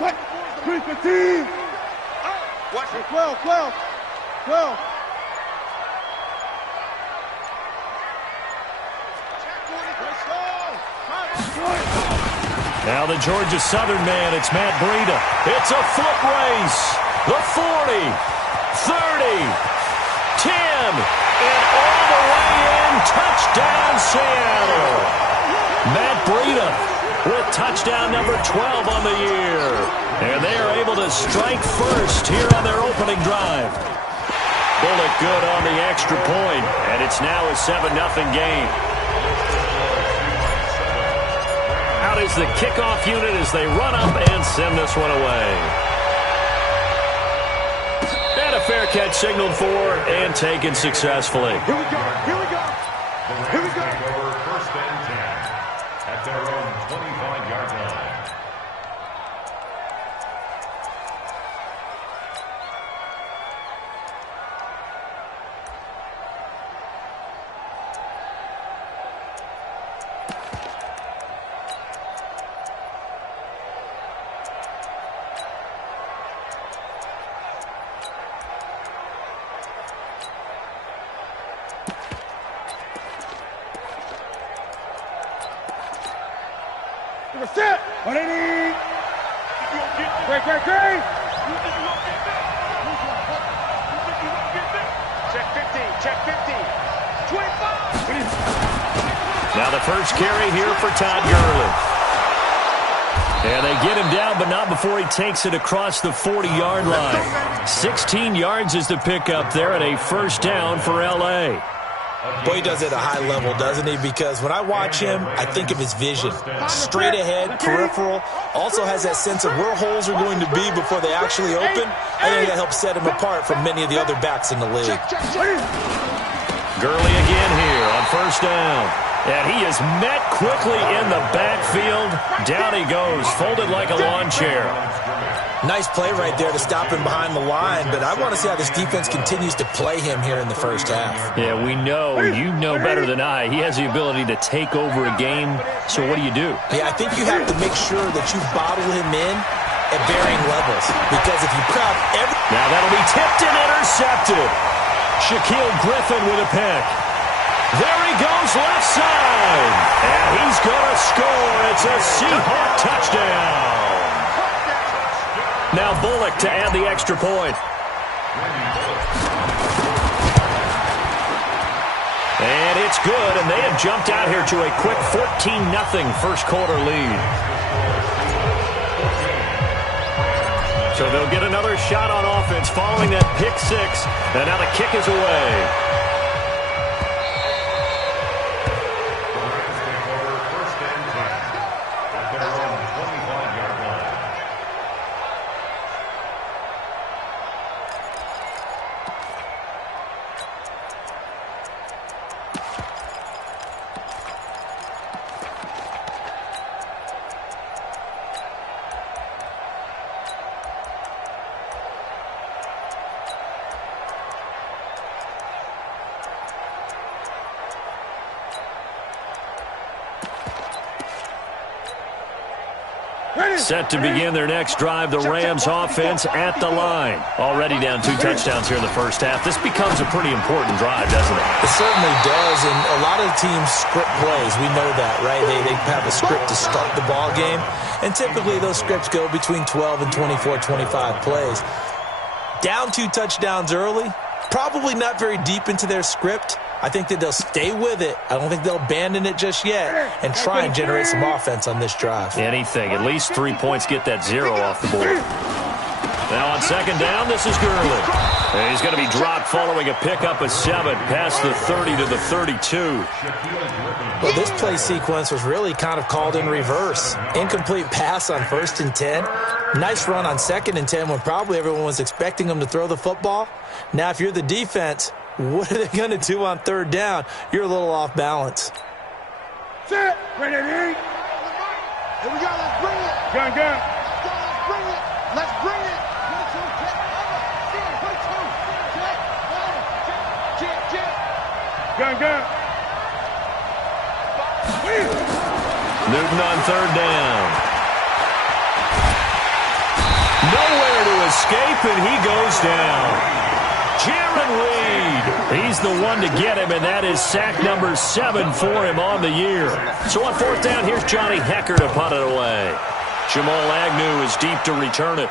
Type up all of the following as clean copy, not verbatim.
What? 315. Watch it. 12. Now the Georgia Southern man, it's Matt Breida. It's a foot race. The 40, 30, 10, and all the way in. Touchdown, Seattle. Matt Breida with touchdown number 12 on the year. And they are able to strike first here on their opening drive. Bullock good on the extra point, and it's now a 7-0 game. Out is the kickoff unit as they run up and send this one away. And a fair catch signaled for and taken successfully. Here we go. First and 10 at their own 25-yard line. Set. 180. Great. Check 50. 25. Now the first carry here for Todd Gurley. And they get him down, but not before he takes it across the 40-yard line. 16 yards is the pickup there and a first down for L.A. Boy, he does it at a high level, doesn't he? Because when I watch him, I think of his vision. Straight ahead, peripheral. Also has that sense of where holes are going to be before they actually open. I think that helps set him apart from many of the other backs in the league. Gurley again here on first down. And he is met quickly in the backfield. Down he goes, folded like a lawn chair. Nice play right there to stop him behind the line, but I want to see how this defense continues to play him here in the first half. Yeah, we know, you know better than I, he has the ability to take over a game, so what do you do? Yeah, I think you have to make sure that you bottle him in at varying levels, because if you crowd every... Now that'll be tipped and intercepted. Shaquille Griffin with a pick. There he goes left side, and he's going to score. It's a Seahawk touchdown. Now Bullock to add the extra point. And it's good, and they have jumped out here to a quick 14-0 first quarter lead. So they'll get another shot on offense following that pick six, and now the kick is away. Set to begin their next drive, the Rams offense at the line. Already down 2 touchdowns here in the first half. This becomes a pretty important drive, doesn't it? It certainly does, and a lot of teams script plays. We know that, right? They have a script to start the ball game, and typically those scripts go between 12 and 24, 25 plays. Down 2 touchdowns early, probably not very deep into their script. I think that they'll stay with it. I don't think they'll abandon it just yet and try and generate some offense on this drive. Anything. At least 3 points, get that 0 off the board. Now on second down, this is Gurley. And he's going to be dropped following a pickup of 7 past the 30 to the 32. Well, this play sequence was really kind of called in reverse. Incomplete pass on 1st and 10. Nice run on 2nd and 10 when probably everyone was expecting them to throw the football. Now, if you're the defense, what are they going to do on 3rd down? You're a little off balance. Set. Ready. Here we go. Let's bring it. Gun. Let's bring it. Let's bring it. Gun. Newton on 3rd down. Nowhere to escape, and he goes down. Jaron Reed, he's the one to get him, and that is sack number 7 for him on the year. So on 4th down, here's Johnny Hecker to punt it away. Jamal Agnew is deep to return it.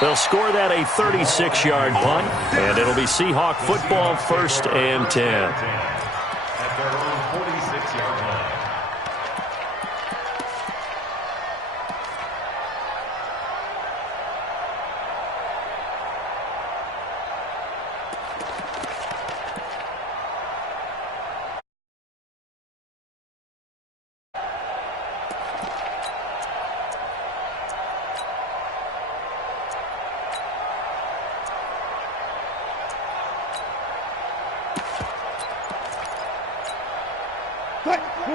They'll score that a 36-yard punt, and it'll be Seahawk football, 1st and 10. At their own 46-yard line.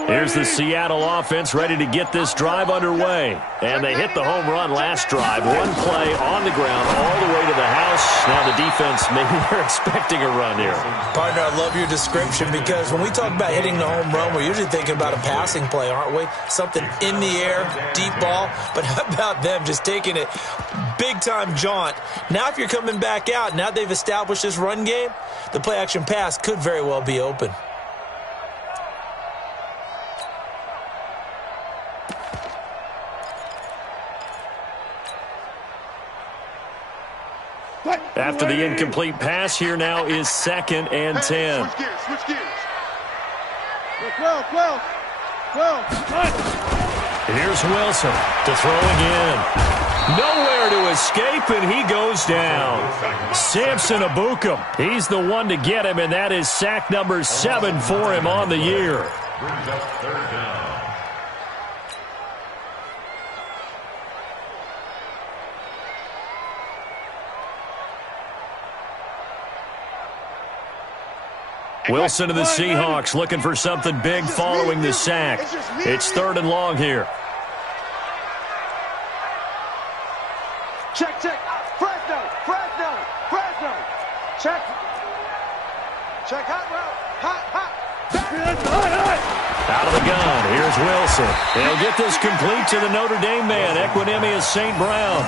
Here's the Seattle offense ready to get this drive underway. And they hit the home run last drive. One play on the ground all the way to the house. Now the defense, maybe they're expecting a run here. Partner, I love your description because when we talk about hitting the home run, we're usually thinking about a passing play, aren't we? Something in the air, deep ball. But how about them just taking it big-time jaunt? Now if you're coming back out, now they've established this run game, the play-action pass could very well be open. After the incomplete pass, here now is 2nd and 10. Switch gears, switch gears. 12. Here's Wilson to throw again. Nowhere to escape, and he goes down. Samson Ebukam, he's the one to get him, and that is sack number 7 for him on the year. Brings up 3rd down. Wilson of the Seahawks looking for something big following the sack. It's 3rd and long here. Check. Fresno. Check. Hot. Out of the gun, here's Wilson. They'll get this complete to the Notre Dame man, Equinemius St. Brown.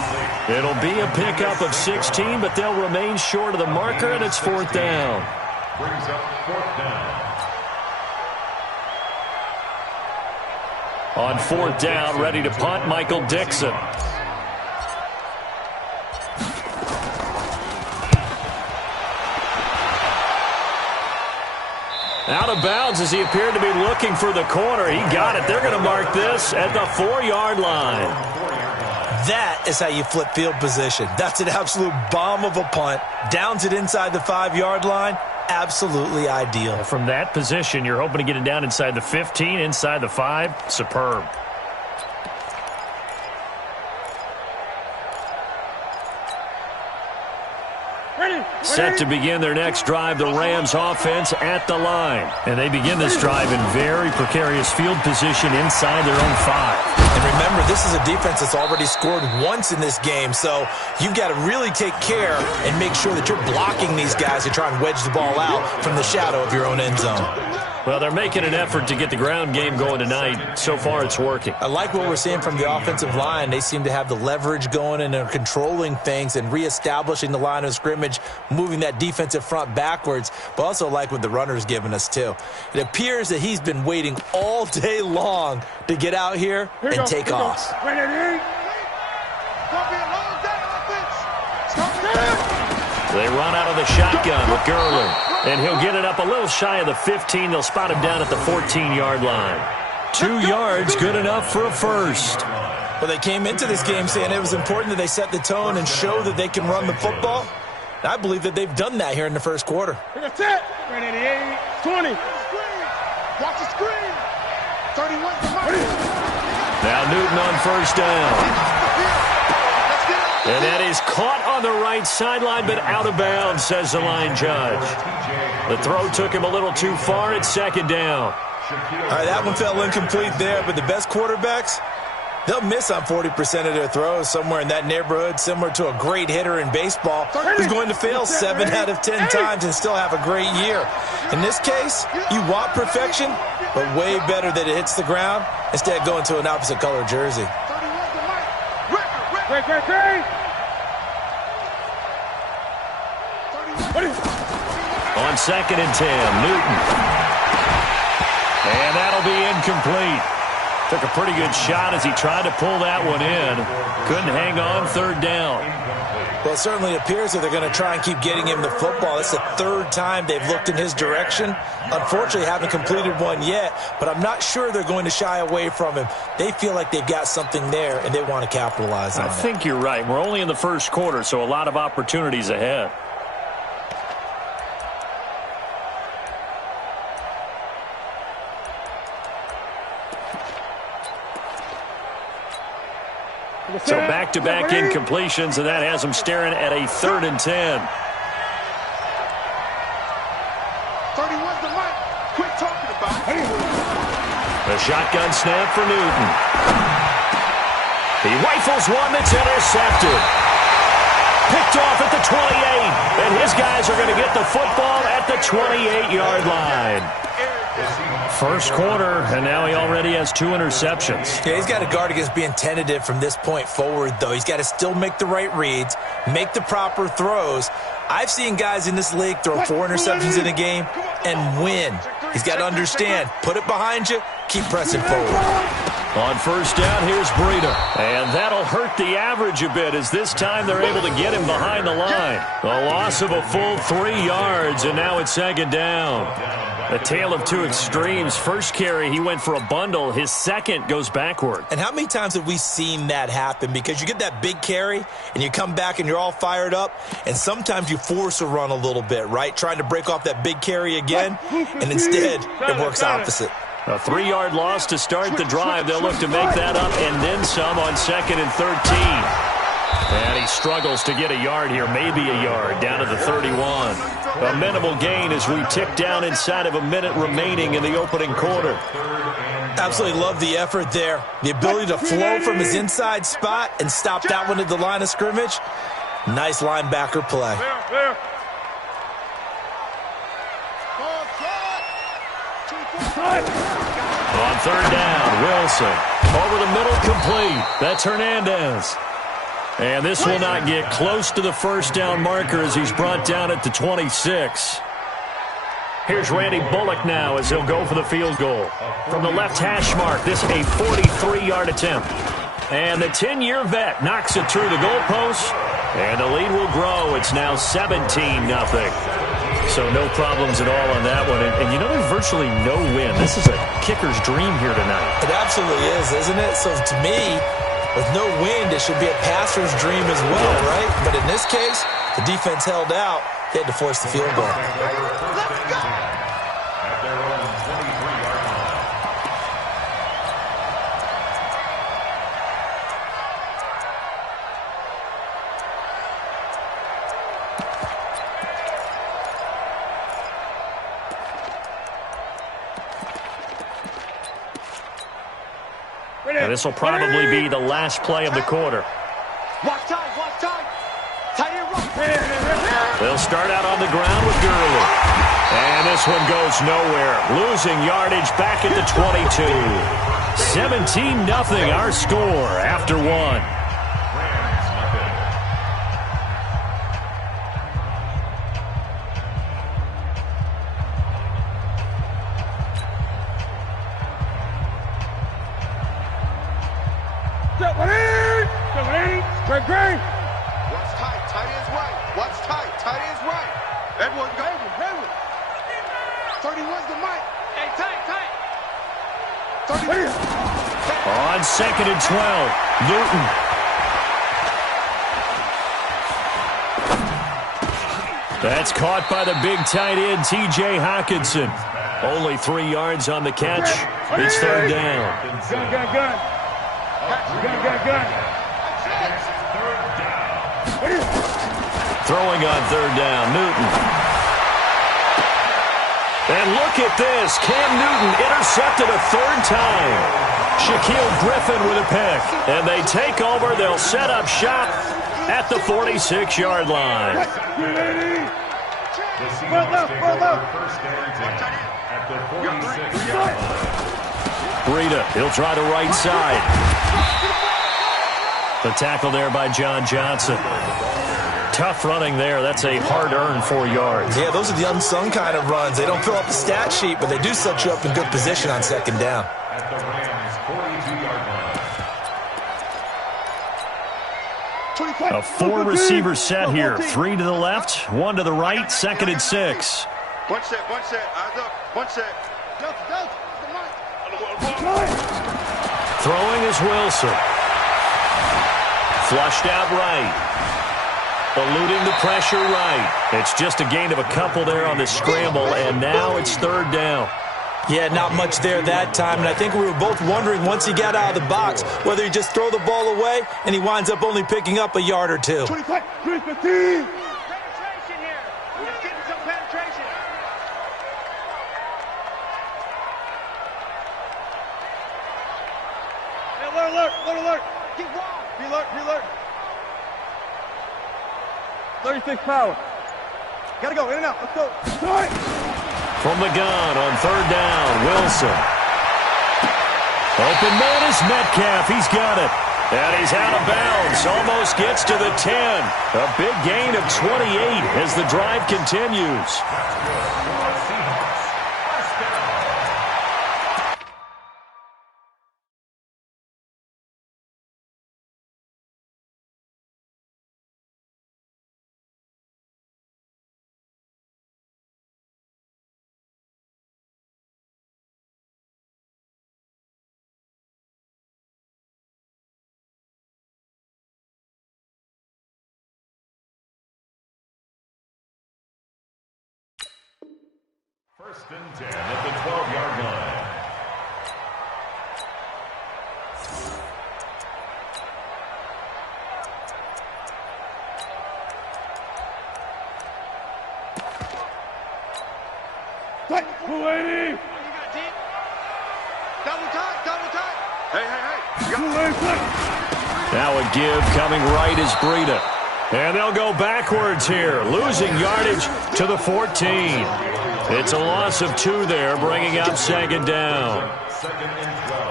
It'll be a pickup of 16, but they'll remain short of the marker, and it's 4th down. Brings up 4th down. On 4th down, ready to punt, Michael Dixon. Out of bounds as he appeared to be looking for the corner. He got it. They're going to mark this at the 4-yard line. That is how you flip field position. That's an absolute bomb of a punt. Downs it inside the 5-yard line. Absolutely ideal. From that position, you're hoping to get it down inside the 15, inside the 5. Superb. Set to begin their next drive, the Rams offense at the line. And they begin this drive in very precarious field position inside their own 5. And remember, this is a defense that's already scored once in this game, so you've got to really take care and make sure that you're blocking these guys to try and wedge the ball out from the shadow of your own end zone. Well, they're making an effort to get the ground game going tonight. So far, it's working. I like what we're seeing from the offensive line. They seem to have the leverage going and they're controlling things and reestablishing the line of scrimmage, moving that defensive front backwards, but also like what the runner's giving us, too. It appears that he's been waiting all day long to get out here and take off. They run out of the shotgun with Gurley. And he'll get it up a little shy of the 15. They'll spot him down at the 14-yard line. 2 yards, good enough for a first. Well, they came into this game saying it was important that they set the tone and show that they can run the football. And I believe that they've done that here in the first quarter. That's it. 20. Watch the screen. 31. Now Newton on first down. And that is caught on the right sideline, but out of bounds, says the line judge. The throw took him a little too far. It's 2nd down. All right, that one fell incomplete there, but the best quarterbacks, they'll miss on 40% of their throws, somewhere in that neighborhood, similar to a great hitter in baseball who's going to fail 7 out of 10 times and still have a great year. In this case, you want perfection, but way better that it hits the ground instead of going to an opposite color jersey. On 2nd and 10, Newton. And that'll be incomplete. Took a pretty good shot as he tried to pull that one in. Couldn't hang on 3rd down. Well, it certainly appears that they're going to try and keep getting him the football. It's the 3rd time they've looked in his direction. Unfortunately, haven't completed one yet, but I'm not sure they're going to shy away from him. They feel like they've got something there, and they want to capitalize on it. I think you're right. We're only in the 1st quarter, so a lot of opportunities ahead. So back-to-back incompletions, and that has them staring at a 3rd and 10. 31's the mic. Quit talking about it. The shotgun snap for Newton. He rifles one that's intercepted. Picked off at the 28, and his guys are going to get the football at the 28-yard line. 1st quarter, and now he already has 2 interceptions. Yeah, he's got to guard against being tentative from this point forward, though. He's got to still make the right reads, make the proper throws. I've seen guys in this league throw 4 interceptions in a game and win. He's got to understand, put it behind you, keep pressing forward. On 1st down, here's Breida. And that'll hurt the average a bit as this time they're able to get him behind the line. A loss of a full 3 yards, and now it's 2nd down. A tale of 2 extremes. First carry, he went for a bundle. His 2nd goes backward. And how many times have we seen that happen? Because you get that big carry, and you come back and you're all fired up, and sometimes you force a run a little bit, right? Trying to break off that big carry again, and instead it works opposite. A 3-yard loss to start the drive. They'll look to make that up and then some on 2nd and 13. And he struggles to get a yard here, maybe a yard, down to the 31. A minimal gain as we tick down inside of a minute remaining in the opening quarter. Absolutely love the effort there. The ability to flow from his inside spot and stop that one at the line of scrimmage. Nice linebacker play. On 3rd down, Wilson. Over the middle, complete. That's Hernandez. And this will not get close to the 1st down marker as he's brought down at the 26. Here's Randy Bullock now as he'll go for the field goal. From the left hash mark, this a 43-yard attempt. And the 10-year vet knocks it through the goalpost, and the lead will grow. It's now 17-0. So no problems at all on that one. And you know, there's virtually no win. This is a kicker's dream here tonight. It absolutely is, isn't it? So to me, with no wind, it should be a passer's dream as well, right? But in this case, the defense held out. They had to force the field goal. Let's go. And this will probably be the last play of the quarter. Watch time, watch time. Tight end run. They'll start out on the ground with Gurley. And this one goes nowhere. Losing yardage back at the 22. 17-0 our score after 1. Green. Watch tight, tight end's right. Watch tight, tight end's right. Everyone go. 31's the mic. Hey, tight. 30. On 2nd and 12, Newton. That's caught by the big tight end, T.J. Hockenson. Only 3 yards on the catch. It's 3rd down. Gun. Throwing on 3rd down, Newton. And look at this. Cam Newton intercepted a 3rd time. Shaquille Griffin with a pick. And they take over. They'll set up shop at the 46-yard line. The Seahawks take over first and 10 at the 46-yard line. Breida, he'll try the right side. The tackle there by John Johnson. Tough running there. That's a hard-earned 4 yards. Yeah, those are the unsung kind of runs. They don't fill up the stat sheet, but they do set you up in good position on second down. At the Rams' 42-yard line. A 4-receiver set here. 3 to the left, 1 to the right, 2nd and 6. One set, eyes up, one set. Throwing is Wilson. Flushed out right. Eluding the pressure right. It's just a gain of a couple there on the scramble, and now it's 3rd down. Yeah, not much there that time, and I think we were both wondering once he got out of the box whether he just throw the ball away, and he winds up only picking up a yard or two. 25, 315. Penetration here. We're just getting some penetration. Hey, alert. Keep wild. Be alert. 36 power. Gotta go, in and out. Let's go. Start. From the gun on 3rd down, Wilson. Open man is Metcalf. He's got it. And he's out of bounds. Almost gets to the 10. A big gain of 28 as the drive continues. First and 10 at the 12-yard line. Tight, 280. Double time. Hey. Now a give coming right is Breida. And they'll go backwards here, losing yardage to the 14. It's a loss of 2 there, bringing up 2nd down. 2nd and 12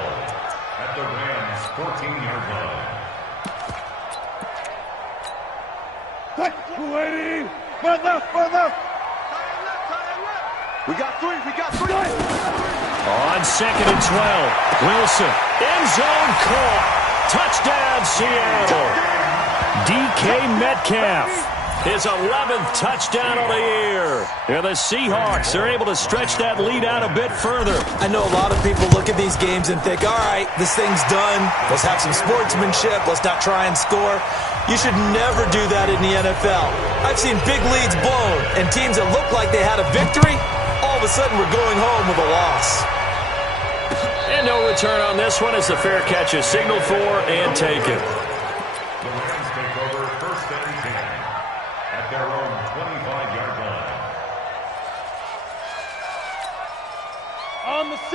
at the Rams' 14-yard line. Tight, 280. Front left. We got three. On 2nd and 12, Wilson, end zone caught. Touchdown, Seattle. DK Metcalf, his 11th touchdown of the year. And the Seahawks are able to stretch that lead out a bit further. I know a lot of people look at these games and think, all right, this thing's done. Let's have some sportsmanship. Let's not try and score. You should never do that in the NFL. I've seen big leads blown, and teams that look like they had a victory, all of a sudden we're going home with a loss. And no return on this one as the fair catch is signaled for and taken. The Rams take over first and 10 at their own 25-yard line.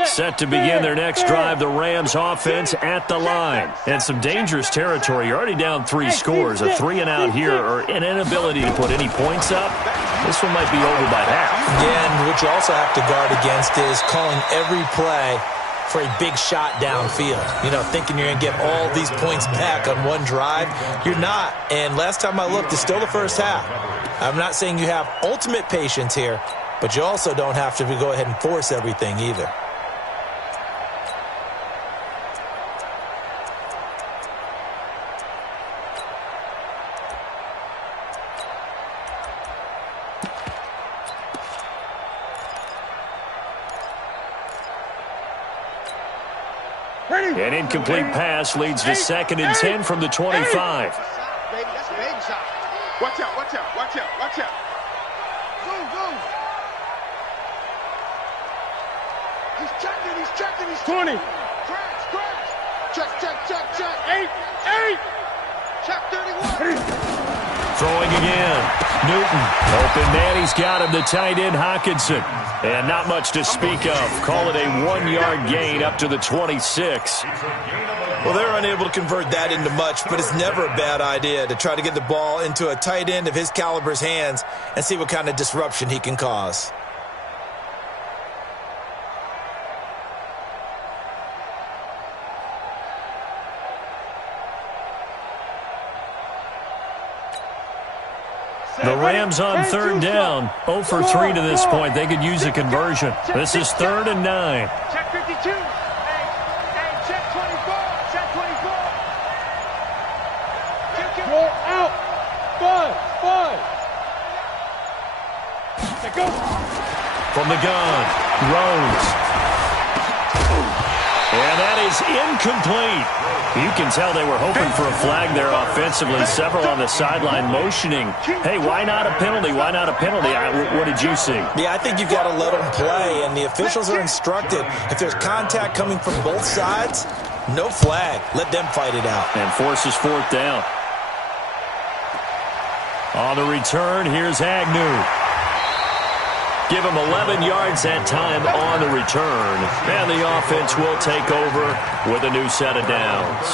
Set to begin their next drive, the Rams offense at the line. And some dangerous territory. You're already down 3 scores. A 3-and-out here or an inability to put any points up. This one might be over by half. Yeah, and what you also have to guard against is calling every play for a big shot downfield. You know, thinking you're going to get all these points back on one drive. You're not. And last time I looked, it's still the first half. I'm not saying you have ultimate patience here, but you also don't have to go ahead and force everything either. An incomplete pass leads to 2nd and 10 from the 25. That's a baby shot. Watch out. Zoom. He's checking. He's 20. Crash. Check. 8. Check 31. Throwing again. Newton. Open man. He's got him. The tight end, Hockenson. And not much to speak of. Call it a 1-yard gain up to the 26. Well, they're unable to convert that into much, but it's never a bad idea to try to get the ball into a tight end of his caliber's hands and see what kind of disruption he can cause. The Rams on third down. 0 for 3 to this point. They could use a conversion. This is 3rd and 9. Check 52. Hey, check 24. Check 24. Roll out. 5. Let's go. From the gun, Rhodes. And that is incomplete. You can tell they were hoping for a flag there offensively. Several on the sideline motioning. Hey, why not a penalty? Why not a penalty? What did you see? Yeah, I think you've got to let them play, and the officials are instructed. If there's contact coming from both sides, no flag. Let them fight it out. And forces 4th down. On the return, here's Agnew. Give him 11 yards that time on the return. And the offense will take over with a new set of downs.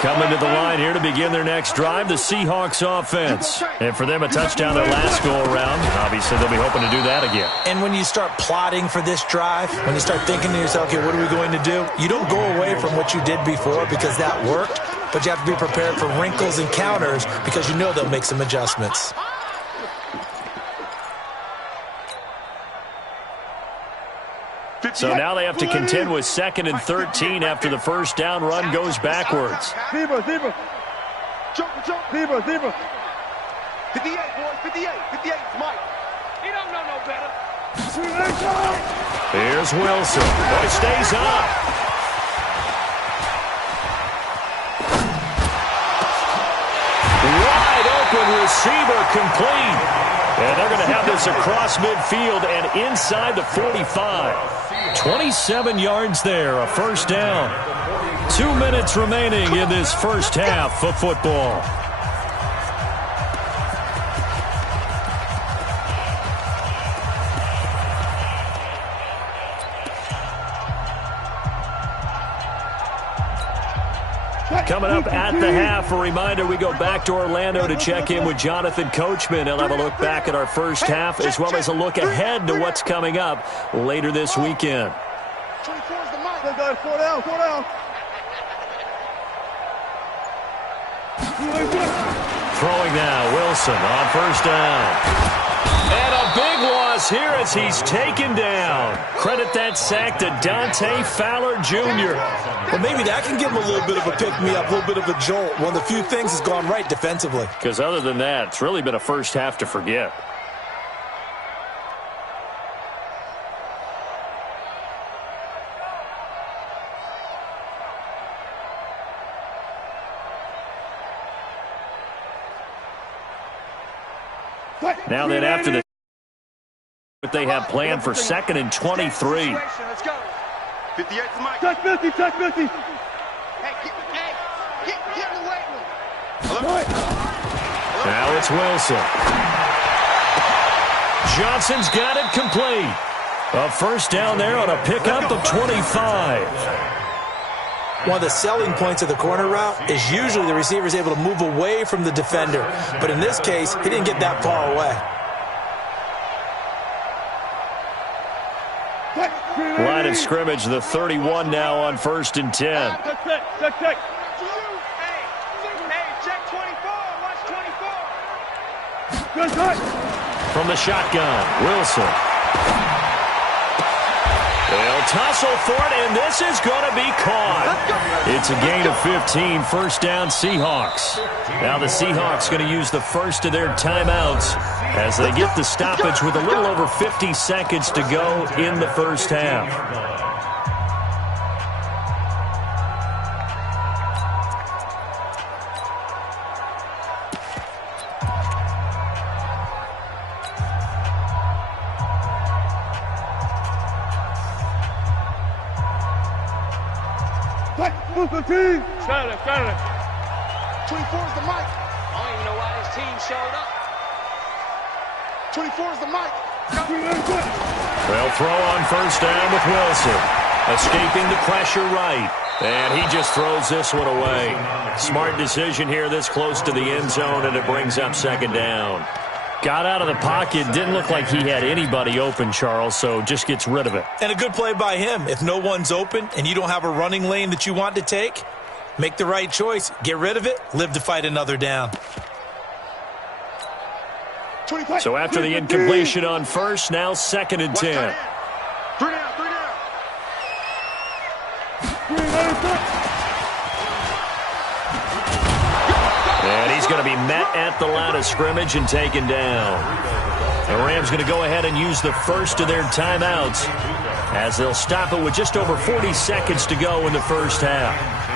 Coming to the line here to begin their next drive, the Seahawks offense. And for them, a touchdown their last go-around. Obviously, they'll be hoping to do that again. And when you start plotting for this drive, when you start thinking to yourself, okay, what are we going to do? You don't go away from what you did before because that worked, but you have to be prepared for wrinkles and counters because you know they'll make some adjustments. So now they have to contend with 2nd and 13 after the first down run goes backwards. Zebra. Zebra. 58, boys. 58. 58, Mike. He don't know no better. Here's Wilson. Boy, stays up. Wide open receiver complete. And they're going to have this across midfield and inside the 45. 27 yards there, a first down. 2 minutes remaining in this first half of football. Coming up at the half, a reminder, we go back to Orlando to check in with Jonathan Coachman. He'll have a look back at our first half as well as a look ahead to what's coming up later this weekend. 24 is the mic. 4 down. Throwing now, Wilson on first down. And a big loss here as he's taken down. Credit that sack to Dante Fowler Jr. Well, maybe that can give him a little bit of a pick-me-up, a little bit of a jolt. One of the few things has gone right defensively. Because other than that, it's really been a first half to forget. Now then, after the what they have planned for 2nd and 23. Let's go. 58 to Mike. Check 50. Hey, get in the weight room. Now it's Wilson. Johnson's got it complete. A first down there on a pickup of 25. One of the selling points of the corner route is usually the receiver is able to move away from the defender. But in this case, he didn't get that far away. Line of scrimmage, the 31 now on 1st and 10. Check. Hey, check 24. Watch 24. Good. From the shotgun, Wilson. They'll tussle for it, and this is going to be caught. It's a gain of 15, first down Seahawks. Now the Seahawks going to use the first of their timeouts as they get the stoppage with a little over 50 seconds to go in the first half. Move 15. 24 is the mic. I don't even know why this team showed up. 24 is the mic. They'll throw on first down with Wilson. Escaping the pressure right. And he just throws this one away. Smart decision here this close to the end zone, and it brings up second down. Got out of the pocket. Didn't look like he had anybody open, Charles, so just gets rid of it. And a good play by him. If no one's open and you don't have a running lane that you want to take, make the right choice. Get rid of it. Live to fight another down. So after the incompletion on first, now 2nd and 10. 3 down. And he's going to be met at the line of scrimmage and taken down. The Rams going to go ahead and use the first of their timeouts as they'll stop it with just over 40 seconds to go in the first half.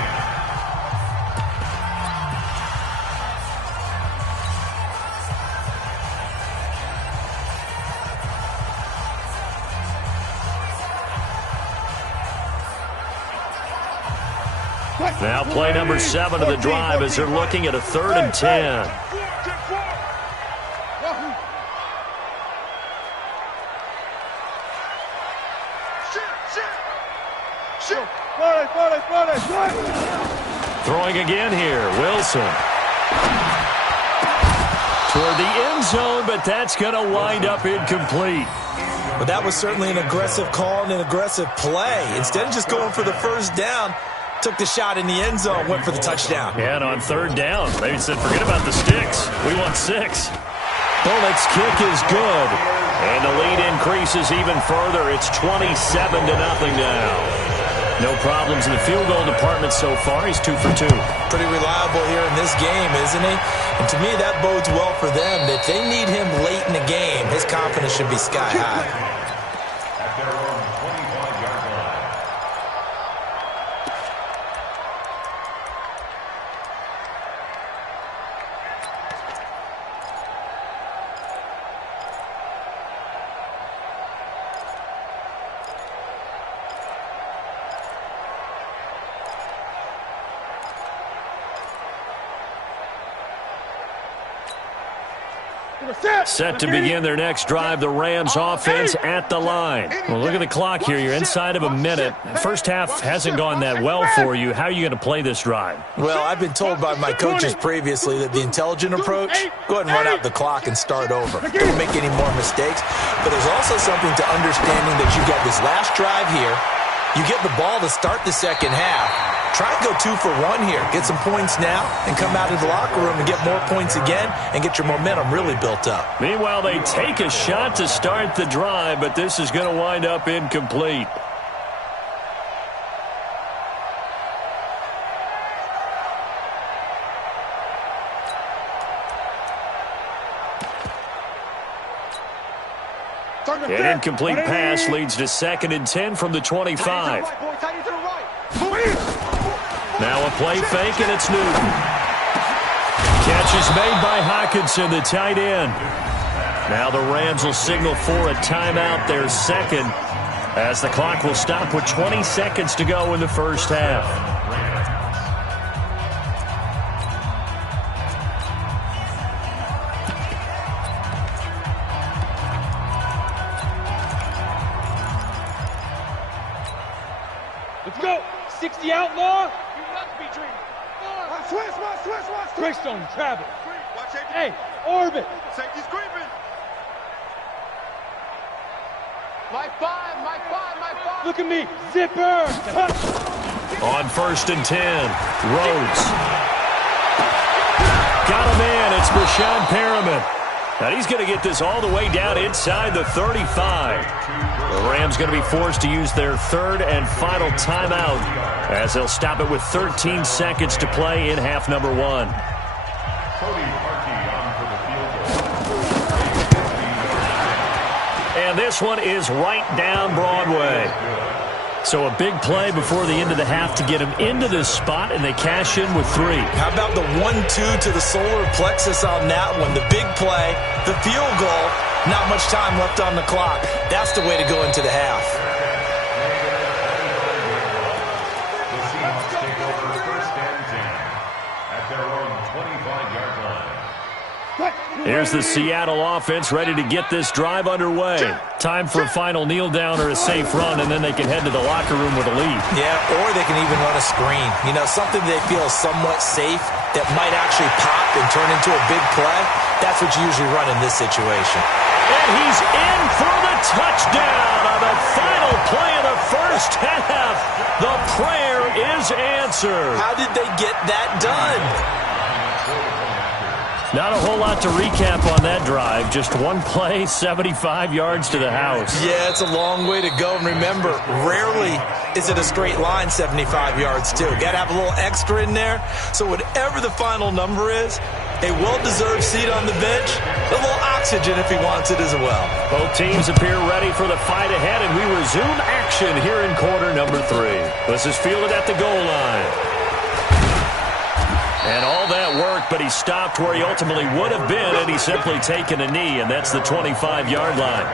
Now play number 7 of the drive as they're looking at a 3rd and 10. Throwing again here, Wilson. Toward the end zone, but that's going to wind up incomplete. But that was certainly an aggressive call and an aggressive play. Instead of just going for the first down, took the shot in the end zone, went for the touchdown. Yeah, and on 3rd down, they said, forget about the sticks. We want 6. Bullock's kick is good. And the lead increases even further. It's 27-0 now. No problems in the field goal department so far. He's 2 for 2. Pretty reliable here in this game, isn't he? And to me, that bodes well for them. If they need him late in the game, his confidence should be sky high. At their own 25-yard line. Set to begin their next drive, the Rams offense at the line. Well, look at the clock here. You're inside of a minute. First half hasn't gone that well for you. How are you going to play this drive? Well, I've been told by my coaches previously that the intelligent approach, go ahead and run out the clock and start over. Don't make any more mistakes. But there's also something to understanding that you got this last drive here. You get the ball to start the second half. Try and go 2 for 1 here. Get some points now and come out of the locker room and get more points again and get your momentum really built up. Meanwhile, they take a shot to start the drive, but this is going to wind up incomplete. An incomplete pass leads to 2nd and 10 from the 25. Now a play fake, and it's Newton. Catch is made by Hockenson, the tight end. Now the Rams will signal for a timeout, their 2nd, as the clock will stop with 20 seconds to go in the first half. Let's go. 60 outlaw. You must be dreaming. Switch. Greystone, travel. Hey, orbit. Safety's creeping. My five. Look at me. Zipper. On 1st and 10, Rhodes. Got a man. It's Brashad Perriman. Now he's going to get this all the way down inside the 35. The Rams going to be forced to use their 3rd and final timeout as they'll stop it with 13 seconds to play in half number 1. And this one is right down Broadway. So a big play before the end of the half to get him into this spot, and they cash in with 3. How about the 1-2 to the solar plexus on that one? The big play, the field goal, not much time left on the clock. That's the way to go into the half. The Seahawks take over 1st and Here's the Seattle offense ready to get this drive underway. Time for a final kneel down or a safe run, and then they can head to the locker room with a lead. Yeah, or they can even run a screen. You know, something they feel is somewhat safe that might actually pop and turn into a big play. That's what you usually run in this situation. And he's in for the touchdown on the final play of the first half. The prayer is answered. How did they get that done? Not a whole lot to recap on that drive. Just one play, 75 yards to the house. Yeah, it's a long way to go. And remember, rarely is it a straight line 75 yards, too. Got to have a little extra in there. So whatever the final number is, a well-deserved seat on the bench, a little oxygen if he wants it as well. Both teams appear ready for the fight ahead, and we resume action here in quarter number 3. This is fielded at the goal line. And all that work, but he stopped where he ultimately would have been had he simply taken a knee, and that's the 25-yard line.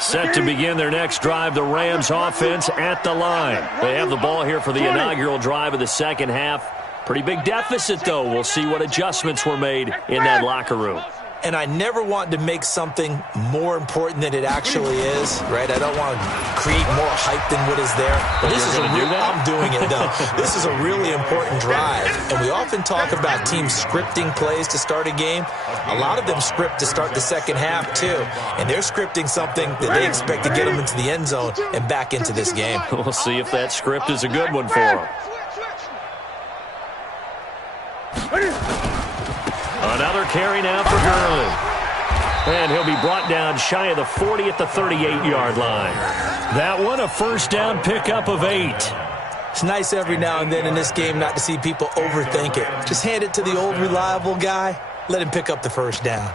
Set to begin their next drive, the Rams offense at the line. They have the ball here for the inaugural drive of the second half. Pretty big deficit, though. We'll see what adjustments were made in that locker room. And I never want to make something more important than it actually is, right? I don't want to create more hype than what is there. But this is I'm doing it, though. This is a really important drive. And we often talk about teams scripting plays to start a game. A lot of them script to start the second half, too. And they're scripting something that they expect to get them into the end zone and back into this game. We'll see if that script is a good one for them. Another carry now for Gurley. And he'll be brought down shy of the 40 at the 38-yard line. That one, a first down pickup of 8. It's nice every now and then in this game not to see people overthink it. Just hand it to the old reliable guy. Let him pick up the first down.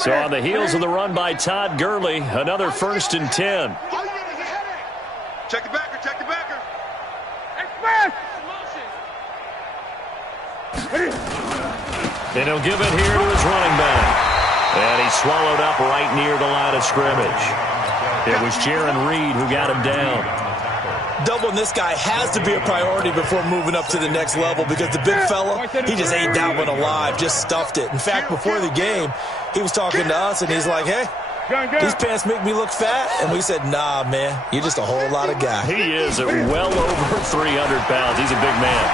So on the heels of the run by Todd Gurley, another 1st and 10. Check the backer, check the backer. And he'll give it here to his running back. And he's swallowed up right near the line of scrimmage. It was Jaron Reed who got him down. Doubling this guy has to be a priority before moving up to the next level because the big fella, he just ate that one alive, just stuffed it. In fact, before the game, he was talking to us, and he's like, hey, these pants make me look fat. And we said, nah, man, you're just a whole lot of guy. He is at well over 300 pounds. He's a big man.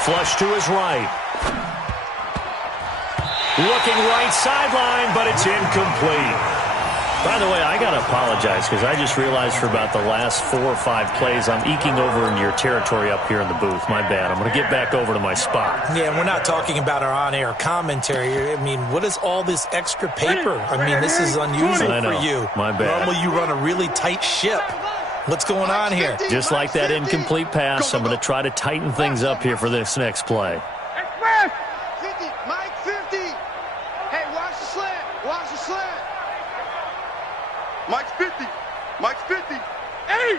Flush to his right. Looking right sideline, but it's incomplete. By the way, I got to apologize because I just realized for about the last 4 or 5 plays, I'm eking over into your territory up here in the booth. My bad. I'm going to get back over to my spot. Yeah, and we're not talking about our on-air commentary. I mean, what is all this extra paper? I mean, this is unusual for you. My bad. Normally you run a really tight ship. What's going on here? Just like that incomplete pass, I'm going to try to tighten things up here for this next play. 50, Mike 50. Hey, watch the slant. Watch the slant. Mike's 50. Mike's 50. Hey!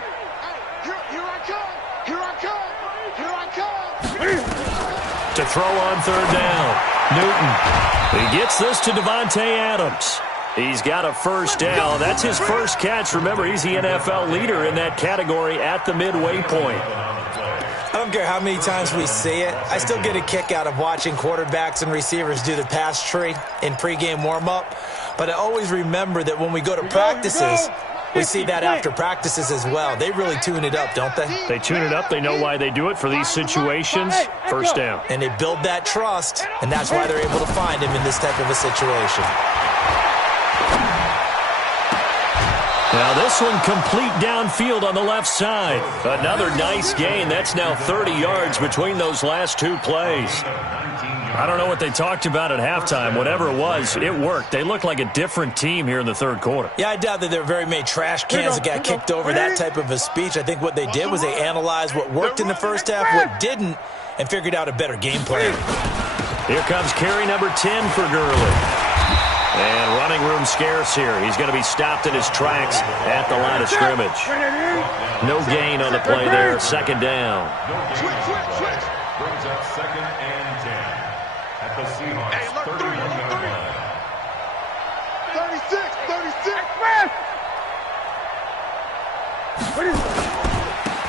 Here I come. Here I come. Here I come. To throw on 3rd down. Newton. He gets this to Devontae Adams. He's got a first down. That's his first catch. Remember, he's the NFL leader in that category at the midway point. I don't care how many times we see it. I still get a kick out of watching quarterbacks and receivers do the pass tree in pregame warm-up. But I always remember that when we go to practices, we see that after practices as well. They really tune it up, don't they? They tune it up. They know why they do it for these situations. First down. And they build that trust, and that's why they're able to find him in this type of a situation. Now this one complete downfield on the left side. Another nice gain. That's now 30 yards between those last 2 plays. I don't know what they talked about at halftime. Whatever it was, it worked. They look like a different team here in the 3rd quarter. Yeah, I doubt that there were very many trash cans that got kicked over that type of a speech. I think what they did was they analyzed what worked in the first half, what didn't, and figured out a better game plan. Here comes carry number 10 for Gurley. And running room scarce here. He's going to be stopped in his tracks at the line of scrimmage. No gain on the play there. 2nd down. Switch. Brings up 2nd and 10 at the Seahawks 31-yard line. 36.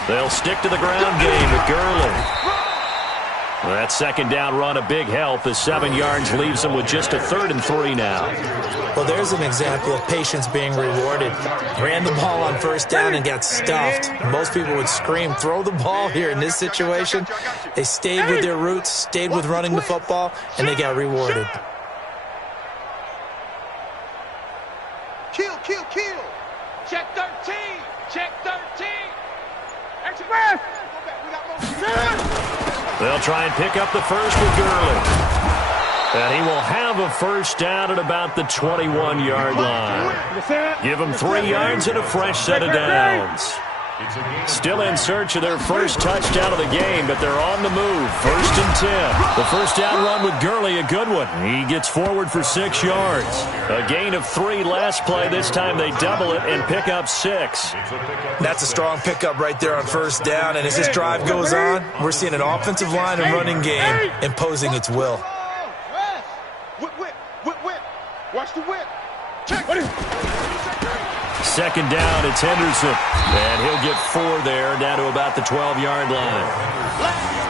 They'll stick to the ground game with Gurley. That second down run a big help. The 7 yards leaves them with just a 3rd and 3 now. Well, there's an example of patience being rewarded. Ran the ball on 1st down and got stuffed. Most people would scream, throw the ball here. In this situation, they stayed with their roots, stayed with running the football, and they got rewarded. Kill. Check 13. Check 13. Express. They'll try and pick up the first with Gurley. And he will have a 1st down at about the 21-yard line. Give him 3 yards and a fresh set of downs. Still in search of their first touchdown of the game, but they're on the move. 1st and 10. The 1st down run with Gurley, a good one. He gets forward for 6 yards. A gain of 3 last play. This time they double it and pick up 6. That's a strong pickup right there on 1st down, and as this drive goes on, we're seeing an offensive line and running game imposing its will. Whip. Watch the whip. Check. 2nd down, it's Henderson. And he'll get 4 there, down to about the 12-yard line.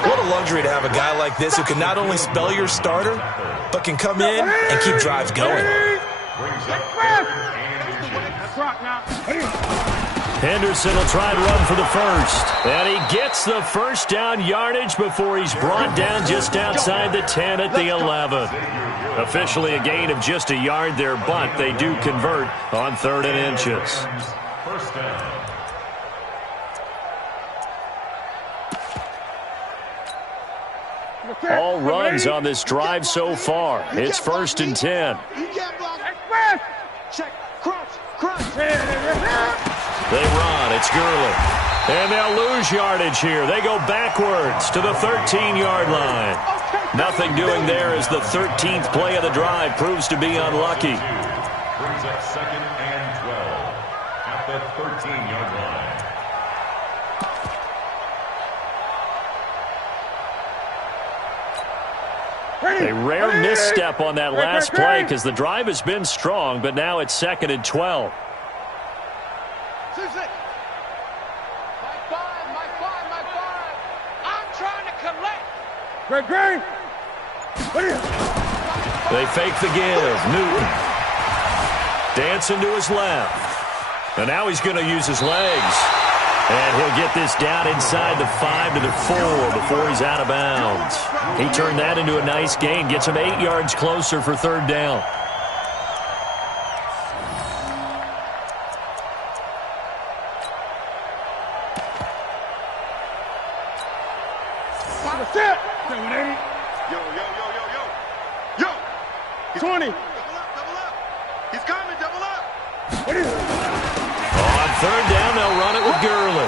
What a luxury to have a guy like this who can not only spell your starter, but can come in and keep drives going. Henderson will try and run for the first. And he gets the 1st down yardage before he's brought down just outside the 10 at the 11. Officially a gain of just a yard there, but they do convert on 3rd and inches. 1st down. All runs on this drive so far. It's 1st and 10. Express. Check. Crunch. They run. It's Gurley. And they'll lose yardage here. They go backwards to the 13-yard line. Nothing doing there as the 13th play of the drive proves to be unlucky. Brings up 2nd and 12 at the 13-yard line. A rare misstep on that last play because the drive has been strong, but now it's 2nd and 12. My 5. I'm trying to collect. Greg. They fake the give. Newton dancing to his left. And now he's going to use his legs. And he'll get this down inside the 5 to the 4 before he's out of bounds. He turned that into a nice gain. Gets him 8 yards closer for 3rd down. That's it. 20. Double up. He's coming, double up. On 3rd down, they'll run it with Gurley.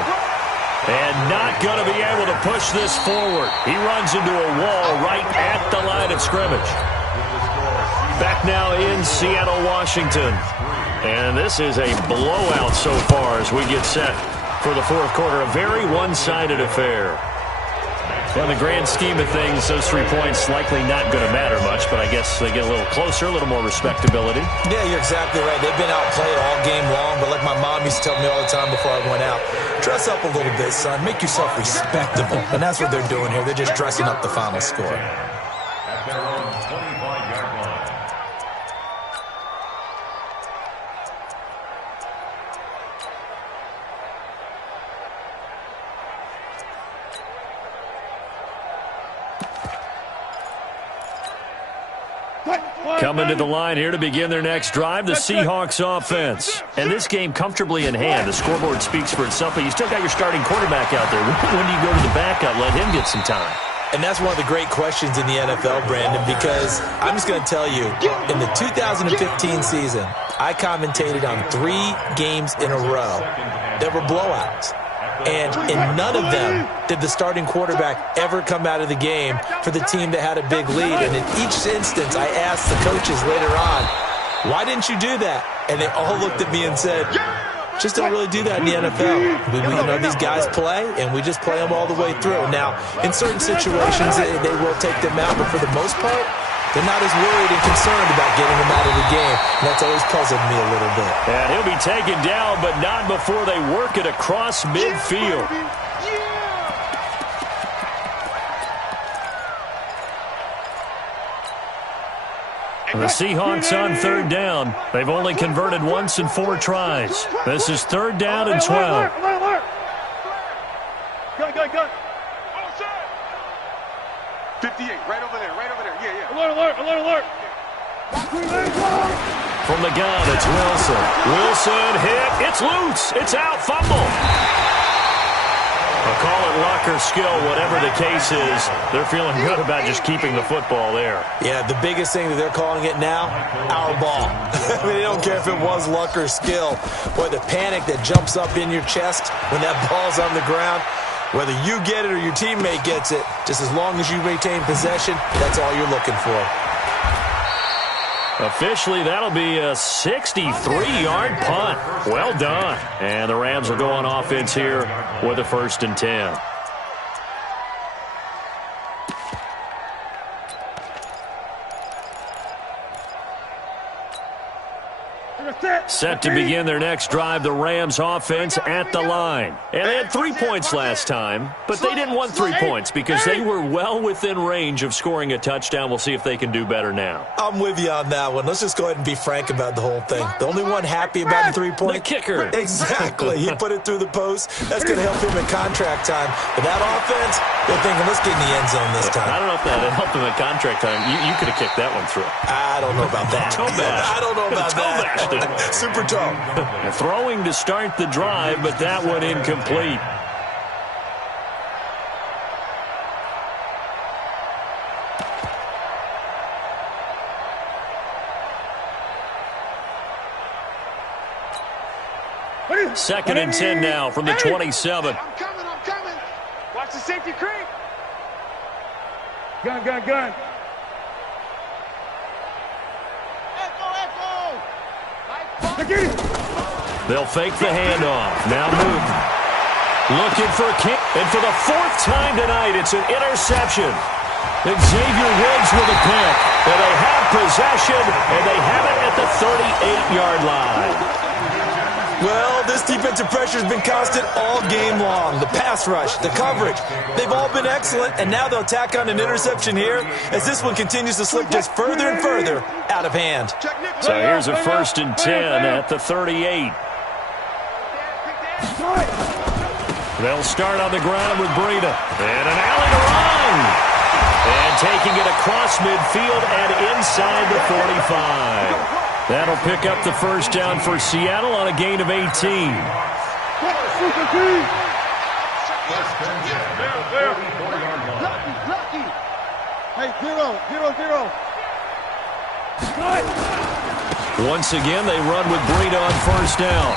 And not going to be able to push this forward. He runs into a wall right at the line of scrimmage. Back now in Seattle, Washington. And this is a blowout so far as we get set for the 4th quarter. A very one-sided affair. Well, in the grand scheme of things, those 3 points likely not going to matter much, but I guess they get a little closer, a little more respectability. Yeah, you're exactly right. They've been outplayed all game long, but like my mom used to tell me all the time before I went out, dress up a little bit, son. Make yourself respectable. And that's what they're doing here. They're just dressing up the final score. At their own 25-yard line. Coming to the line here to begin their next drive, the Seahawks offense. And this game comfortably in hand. The scoreboard speaks for itself, but you still got your starting quarterback out there. When do you go to the backup? Let him get some time. And that's one of the great questions in the NFL, Brandon, because I'm just going to tell you, in the 2015 season, I commentated on 3 games in a row that were blowouts. And in none of them did the starting quarterback ever come out of the game for the team that had a big lead. And in each instance, I asked the coaches later on, why didn't you do that? And they all looked at me and said, just don't really do that in the NFL. You know, these guys play, and we just play them all the way through. Now, in certain situations, they will take them out, but for the most part, they're not as worried and concerned about getting them out of the game. And that's always puzzled me a little bit. And he'll be taken down, but not before they work it across midfield. The Seahawks on third down. They've only converted once in 4 tries. This is third down and 12. Go. 58, right over there. Yeah. Alert. From the gun, it's Wilson. Wilson hit. It's loose. It's out. Fumble. I'll call it luck or skill, whatever the case is. They're feeling good about just keeping the football there. Yeah, the biggest thing that they're calling it now, our ball. I mean, they don't care if it was luck or skill. Boy, the panic that jumps up in your chest when that ball's on the ground, whether you get it or your teammate gets it, just as long as you retain possession, that's all you're looking for. Officially, that'll be a 63-yard punt. Well done. And the Rams will go on offense here with a 1st and 10. Set to begin their next drive, the Rams offense at the line. And they had 3 points last time, but they didn't want 3 points because they were well within range of scoring a touchdown. We'll see if they can do better now. I'm with you on that one. Let's just go ahead and be frank about the whole thing. The only one happy about the 3-point? The kicker. Exactly. He put it through the post. That's going to help him in contract time. But that offense, they're thinking, let's get in the end zone this time. I don't know if that helped him in contract time. You could have kicked that one through. I don't know about that. I don't know about that. Super toe. Throwing to start the drive, but that one incomplete. Second and 10 now from the 27. I'm coming. Watch the safety creep. Gun. They'll fake the handoff. Now Newton. Looking for a kick. And for the 4th time tonight, it's an interception. Xavier Woods with a pick. And they have possession, and they have it at the 38-yard line. Well, this defensive pressure has been constant all game long. The pass rush, the coverage, they've all been excellent, and now they'll tack on an interception here as this one continues to slip just further and further out of hand. So here's a 1st and 10 at the 38. They'll start on the ground with Breida. And an alley to run. And taking it across midfield and inside the 45. That'll pick up the 1st down for Seattle on a gain of 18. Hey, zero. Once again, they run with Breida on 1st down.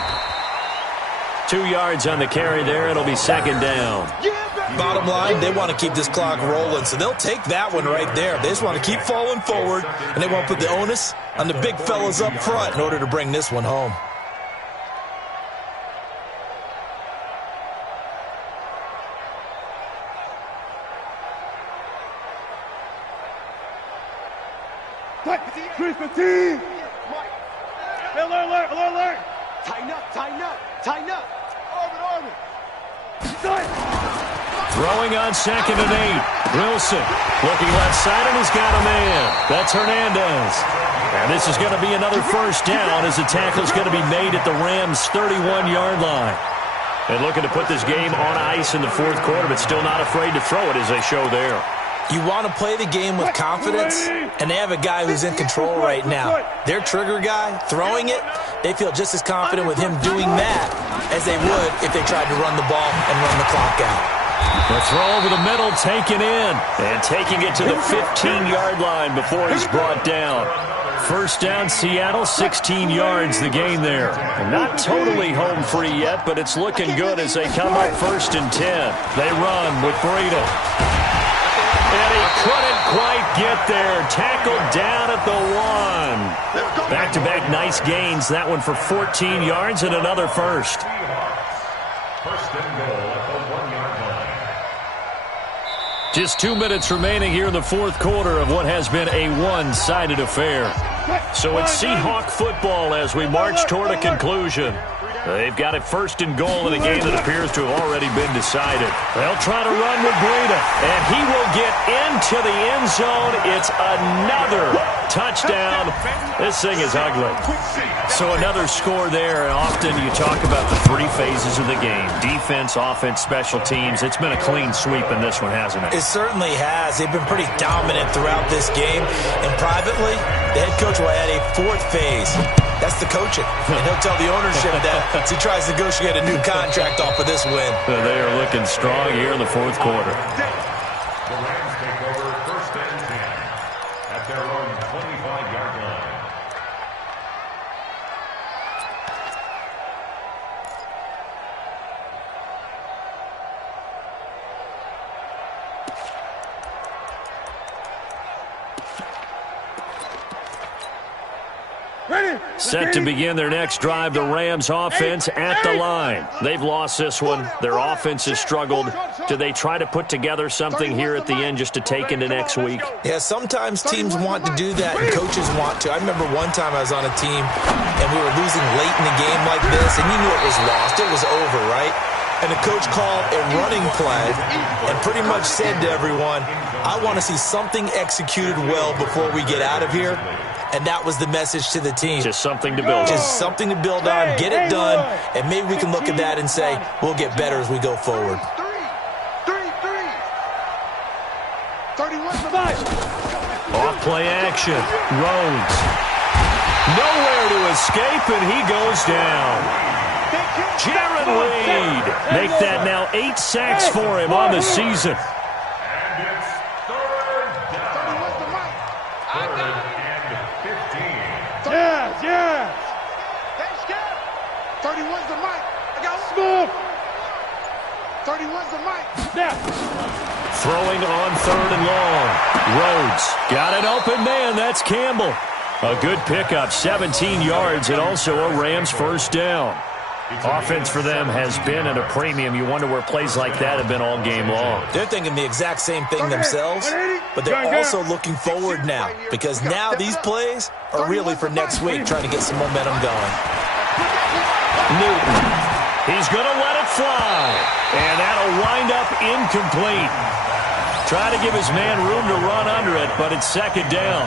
2 yards on the carry there. It'll be 2nd down. Bottom line, they want to keep this clock rolling, so they'll take that one right there. They just want to keep falling forward, and they want to put the onus on the big fellas up front in order to bring this one home. Alert. Tighten up. Orbit. Throwing on 2nd and 8. Wilson looking left side, and he's got a man. That's Hernandez. And this is going to be another 1st down as the tackle's going to be made at the Rams' 31-yard line. And looking to put this game on ice in the 4th quarter, but still not afraid to throw it as they show there. You want to play the game with confidence, and they have a guy who's in control right now. Their trigger guy, throwing it, they feel just as confident with him doing that as they would if they tried to run the ball and run the clock out. The throw over the middle taken in, and taking it to the 15-yard line before he's brought down. 1st down, Seattle, 16 yards the gain there. Not totally home free yet, but it's looking good as they come up 1st and 10. They run with Breida. And he couldn't quite get there. Tackled down at the 1. Back-to-back nice gains. That one for 14 yards and another 1st. 1st and goal at the 1-yard line. Just 2 minutes remaining here in the 4th quarter of what has been a one-sided affair. So it's Seahawk football as we march toward a conclusion. They've got it first and goal in a game that appears to have already been decided. They'll try to run with Breida, and he will get into the end zone. It's another touchdown. This thing is ugly. So another score there, and often you talk about the three phases of the game. Defense, offense, special teams. It's been a clean sweep in this one, hasn't it? It certainly has. They've been pretty dominant throughout this game. And privately, the head coach will add a fourth phase. That's the coaching. And he'll tell the ownership that as he tries to negotiate a new contract off of this win. They are looking strong here in the fourth quarter. The Rams take over first and 10 at their own 25-yard line. Set to begin their next drive, the Rams offense at the line. They've lost this one. Their offense has struggled. Do they try to put together something here at the end just to take into next week? Yeah, sometimes teams want to do that and coaches want to. I remember one time I was on a team and we were losing late in the game like this, and you knew it was lost. It was over, right? And the coach called a running play and pretty much said to everyone, I want to see something executed well before we get out of here. And that was the message to the team. Just something to build on. Just something to build on, get it done, and maybe we can look at that and say, we'll get better as we go forward. 31. Off play action. Rhodes. Nowhere to escape, and he goes down. Jaron Reed. Make that now 8 sacks for him on the season. And it's third down. Third and 15. Yes. 31's the mic. I got Smooth. 31's the mic. Snap. Throwing on third and long. Rhodes. Got an open man. That's Campbell. A good pickup, 17 yards, and also a Rams first down. Offense for them has been at a premium. You wonder where plays like that have been all game long. They're thinking the exact same thing themselves, but they're also looking forward now because now these plays are really for next week, trying to get some momentum going. Newton. He's going to let it fly, and that'll wind up incomplete. Try to give his man room to run under it, but it's second down.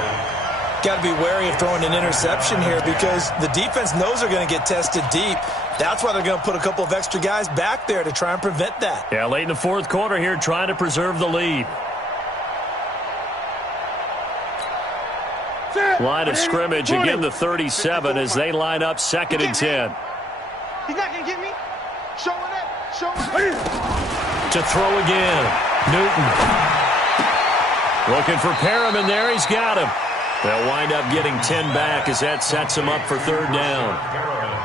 Got to be wary of throwing an interception here because the defense knows they're going to get tested deep. That's why they're going to put a couple of extra guys back there to try and prevent that. Yeah, late in the fourth quarter here, trying to preserve the lead. Line of scrimmage, again the 37 as they line up second and 10. He's not going to get me. Showing it. To throw again. Newton. Looking for Perriman there. He's got him. They'll wind up getting 10 back as that sets him up for third down.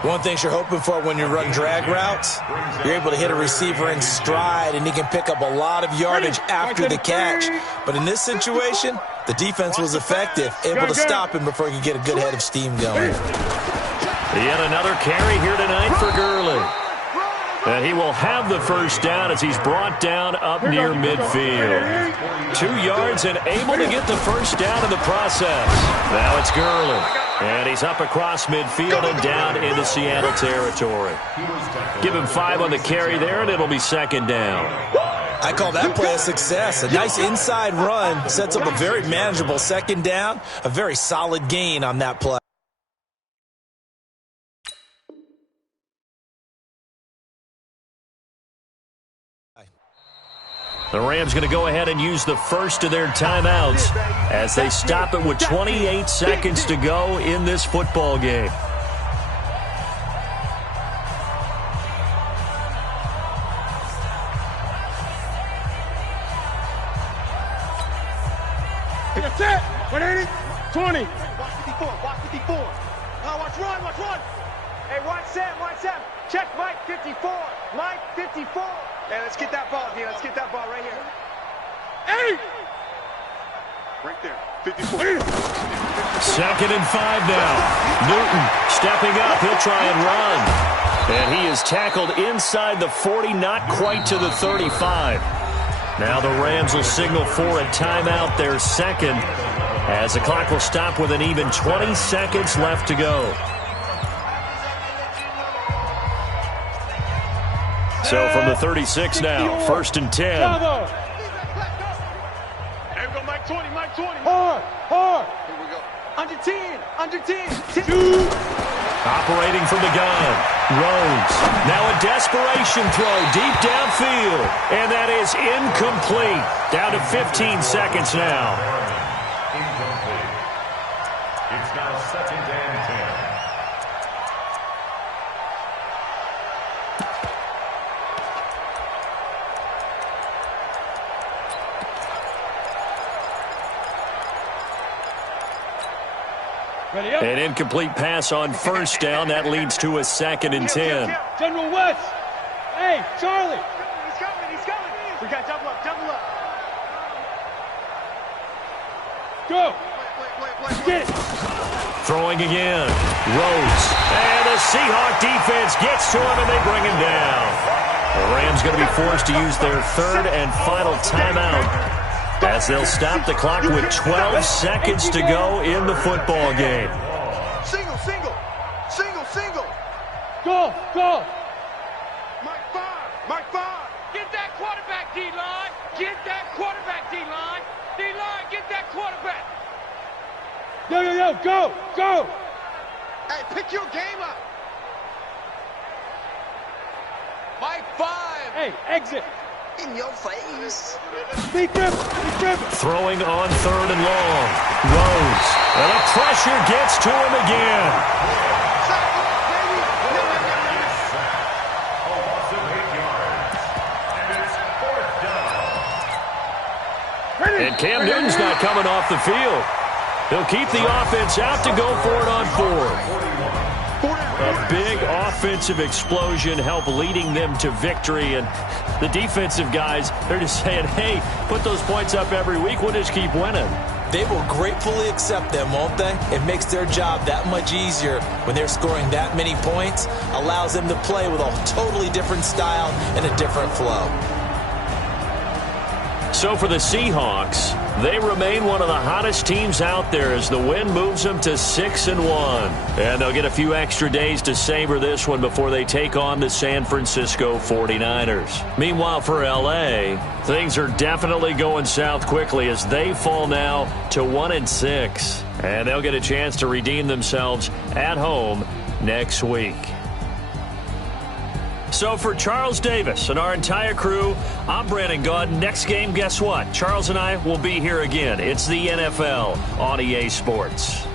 One thing you're hoping for when you run drag routes, you're able to hit a receiver in stride and he can pick up a lot of yardage after the catch. But in this situation, the defense was effective, able to stop him before he could get a good head of steam going. Yet another carry here tonight for Gurley. And he will have the first down as he's brought down up near midfield. 2 yards and able to get the first down in the process. Now it's Gurley. And he's up across midfield and down into Seattle territory. Give him 5 on the carry there, and it'll be second down. I call that play a success. A nice inside run sets up a very manageable second down. A very solid gain on that play. The Rams going to go ahead and use the first of their timeouts as they stop it with 28 seconds to go in this football game. That's it. 180. 20. Watch 54. Watch 54. Now watch run. Hey, watch Sam. Check Mike 54. Mike 54. Hey, let's get that ball, D. Let's get that ball right here. Hey! Right there. 54. Second and 5 now. Newton stepping up. He'll try and run. And he is tackled inside the 40, not quite to the 35. Now the Rams will signal for a timeout, their second, as the clock will stop with an even 20 seconds left to go. So from the 36 now, 1st and 10. Bravo. Here we go, Mike 20, Mike 20. Hard, hard. Here we go. Under 10, under 10. 10. Two. Operating from the gun, Rhodes. Now a desperation throw deep downfield, and that is incomplete. Down to 15 seconds now. Incomplete. It's now 2nd and 10. Ready up. An incomplete pass on 1st down. That leads to a 2nd and 10. General West. Hey, Charlie. He's coming, he's coming. We got double up, double up. Go. Wait. Get it. Throwing again. Rhodes. And the Seahawk defense gets to him, and they bring him down. The Rams going to be forced to use their 3rd and final timeout, as they'll stop the clock with 12 seconds to go in the football game. Single, single. Single, single. Go, go. Mike 5, Mike 5. Get that quarterback, D-line. Get that quarterback, D-line. D-line, get that quarterback. Yo, go, go. Hey, pick your game up. Mike 5. Hey, exit. In your face. Big grip. Throwing on 3rd and long. Rhodes. And the pressure gets to him again. A loss of 8 yards. And it's 4th down. And Cam Newton's not coming off the field. He'll keep the offense out to go for it on 4th. A big offensive explosion helped leading them to victory, and the defensive guys, they're just saying, hey, put those points up every week, we'll just keep winning. They will gratefully accept them, won't they? It makes their job that much easier when they're scoring that many points, allows them to play with a totally different style and a different flow. So for the Seahawks, they remain one of the hottest teams out there as the win moves them to 6-1. And they'll get a few extra days to savor this one before they take on the San Francisco 49ers. Meanwhile, for L.A., things are definitely going south quickly as they fall now to 1-6. And they'll get a chance to redeem themselves at home next week. So for Charles Davis and our entire crew, I'm Brandon Gaudin. Next game, guess what? Charles and I will be here again. It's the NFL on EA Sports.